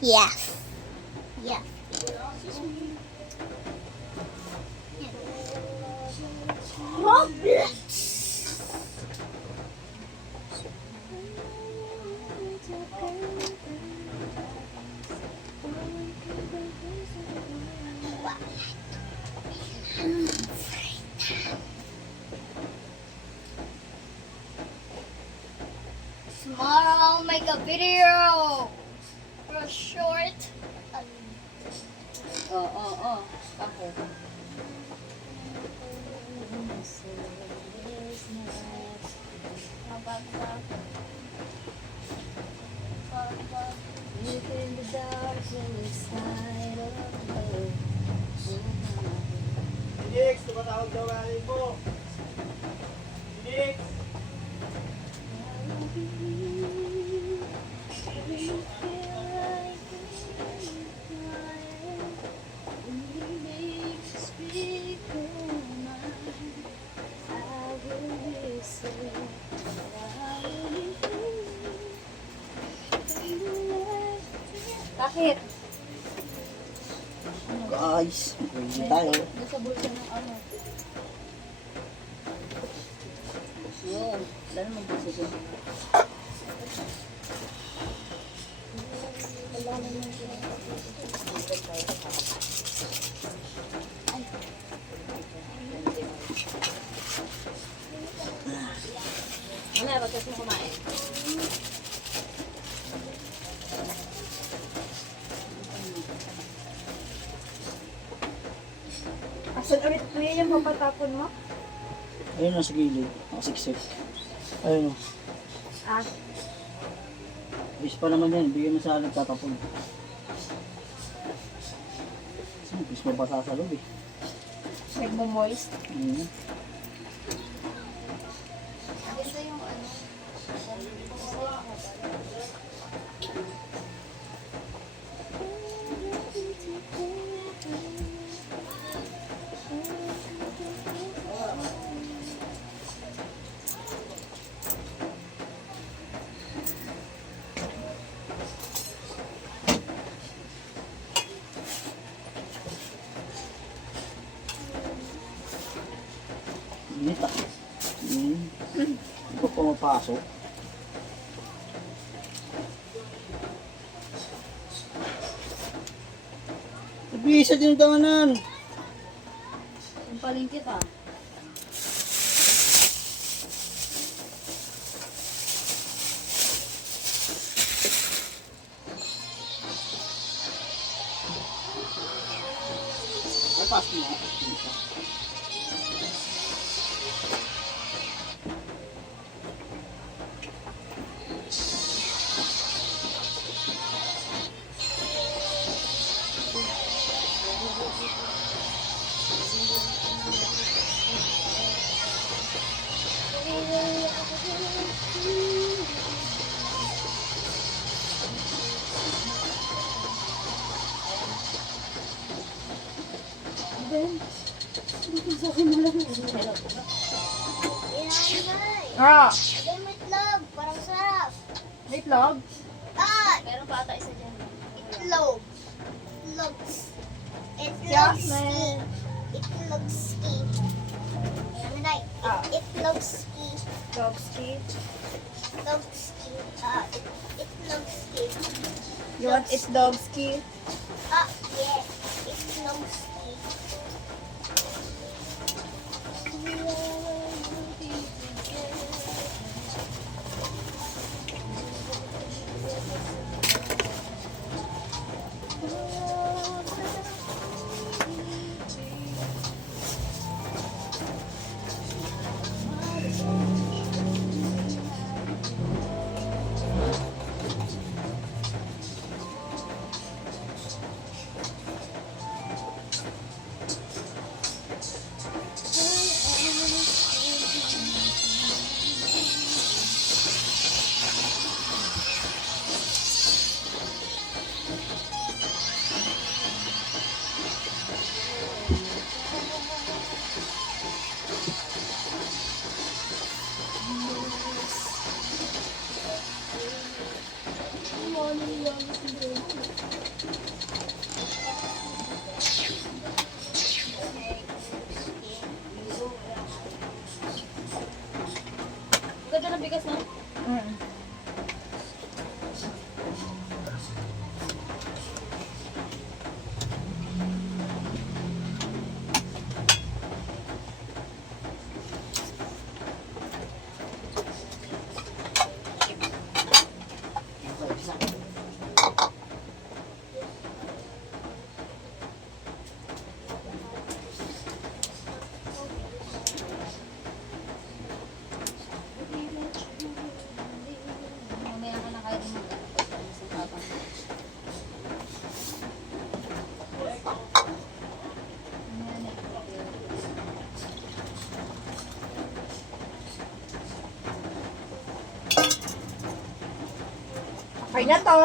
Yes. Yes. Tomorrow I'll make a video for a short. Ako. Phoenix, tumatawag daw galing mo. Phoenix! Bakit? Guys, pwede tayo. Nasa bulsa ng ano. Yun. Lalo mo bulsa dyan. Ano, pagkas mo kumain? Asan ulit kuya yung papatapon mo? Ayun na sa gilid, nakasiksik. Ayun o. Ah, Bis pa naman yan, bigyan mo sa akin tatapon. Bis mabasa sa loob eh. nagmo-moist. Ayun. Gusto yung ano. Init ah. Hindi ko pumapasok. Bisa din tawanan. Yung palingkit ah. Ay, pasok mo. Ah, Lagay mo itlog. Parang sarap. itlog. Ah! Meron pa ata isa dyan. Itlog. Itlogs. Jasmine. Itlogski. Ayan na day. Ah. Itlogski. Dogski. Itlogski. Itlogski. You want it dogski? Ah, yeah. Itlogski. Ganda ng bigas na. Mm. Mamaya ka na kahit mag-tapos sa papa. Okay na to.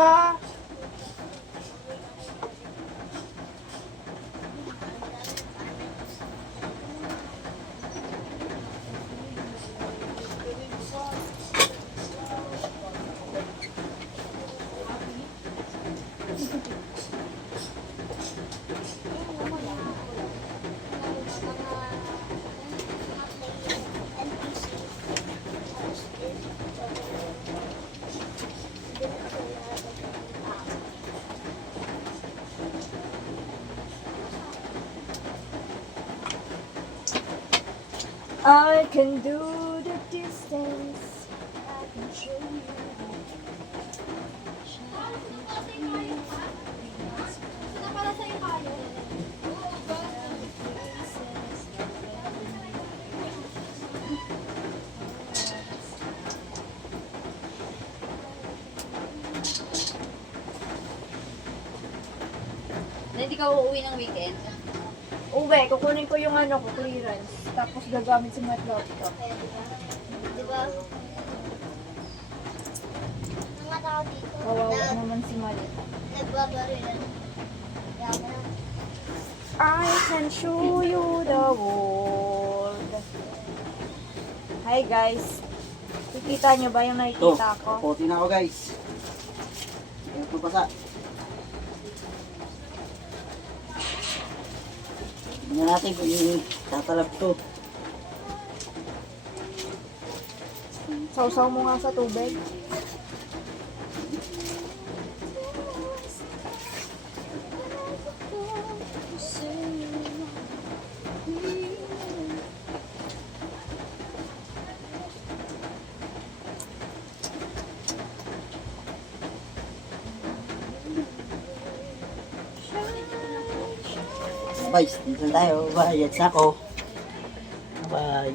I can do the distance. I can show you. Hindi ka uuwi ng weekend? Uwe, kukunin ko yung ano ko, clearance. Tapos gagamit sa mga laptop. Di ba? Mga tao dito. Kawawa naman si Mali. Nagbabarilan. Kaya mo na. I can show you the world. Hi guys. Kikita nyo ba yung Ito, nakikita ko? puti na ako guys. Ayan po basa. Tingnan natin kung yung tatalab to. Sausaw mo nga sa tubig. Guys, dito tayo. Bye, jetzt ako. Bye.